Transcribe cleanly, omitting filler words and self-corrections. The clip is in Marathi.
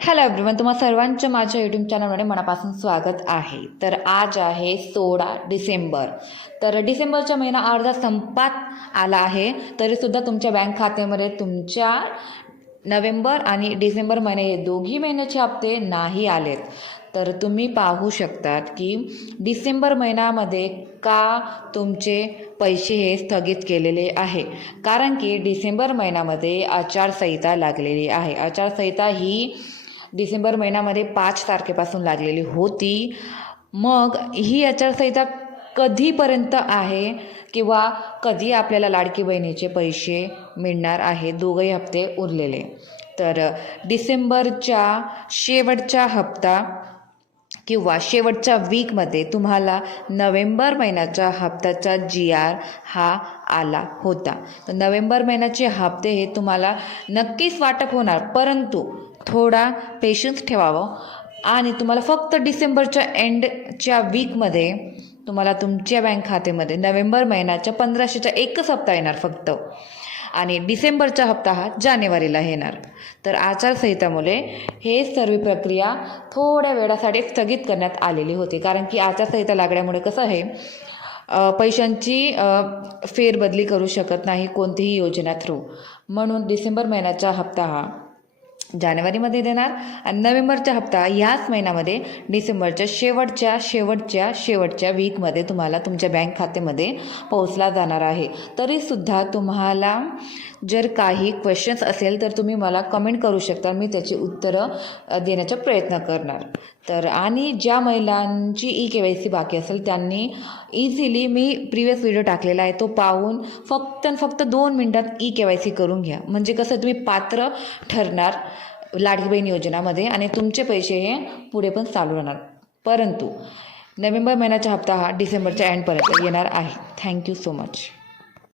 हॅलो एव्हरीवन, तुम्हा सर्वांचं माझ्या यूट्यूब चॅनलमध्ये मनापासून स्वागत आहे. तर आज आहे 16 डिसेंबर. तर डिसेंबरचा महिना अर्धा संपात आला आहे, तरीसुद्धा तुमच्या बँक खात्यामध्ये तुमच्या नोव्हेंबर आणि डिसेंबर महिने हे दोघी महिन्याचे हप्ते नाही आलेत. तर तुम्ही पाहू शकतात की डिसेंबर महिन्यामध्ये का तुमचे पैसे हे स्थगित केलेले आहे. कारण की डिसेंबर महिन्यामध्ये आचारसंहिता लागलेली आहे. आचारसंहिता ही डिसेंबर महिन्यामध्ये 5 तारखेपासून लागलेली होती. मग ही आचारसंहिता कधीपर्यंत आहे किंवा कधी आपल्याला लाडकी बहिणीचे पैसे मिळणार आहे, दोघंही हप्ते उरलेले. तर डिसेंबरच्या शेवटचा हप्ता किंवा शेवटच्या वीकमध्ये तुम्हाला नोव्हेंबर महिन्याच्या हप्त्याचा GR हा आला होता. तर नोव्हेंबर महिन्याचे हप्ते हे तुम्हाला नक्कीच वाटप होणार, परंतु थोडा पेशन्स ठेवावं आणि तुम्हाला फक्त डिसेंबरच्या एंडच्या वीकमध्ये तुम्हाला तुमच्या बँक खात्यामध्ये नोव्हेंबर महिन्याच्या 1500चा एकच हप्ता येणार फक्त, आणि डिसेंबरचा हप्ता हा जानेवारीला येणार. तर आचारसंहितामुळे हे सर्व प्रक्रिया थोड्या वेळासाठी स्थगित करण्यात आलेली होती. कारण की आचारसंहिता लागल्यामुळे कसं आहे, पैशांची फेरबदली करू शकत नाही कोणतीही योजना थ्रू. म्हणून डिसेंबर महिन्याचा हप्ता हा जानेवारीमध्ये देणार आणि नोव्हेंबरचा हप्ता ह्याच महिन्यामध्ये डिसेंबरच्या शेवटच्या वीकमध्ये तुम्हाला तुमच्या बँक खात्यामध्ये पोहोचला जाणार आहे. तरीसुद्धा तुम्हाला जर काही क्वेश्चन्स असेल तर तुम्ही मला कमेंट करू शकता, मी त्याची उत्तरं देण्याचा प्रयत्न करणार. तर आणि ज्या महिलांची KYC बाकी असेल त्यांनी इझिली मी प्रिव्हियस व्हिडिओ टाकलेला आहे, तो पाहून फक्त 2 मिनटात KYC करून घ्या. म्हणजे कसं तुम्ही पात्र ठरणार लाडकी बहीण योजनामध्ये आणि तुमचे पैसे हे पुढे पण चालू राहणार. परंतु नोव्हेंबर महिन्याचा हप्ता हा डिसेंबरच्या एंडपर्यंत येणार आहे. Thank you so much.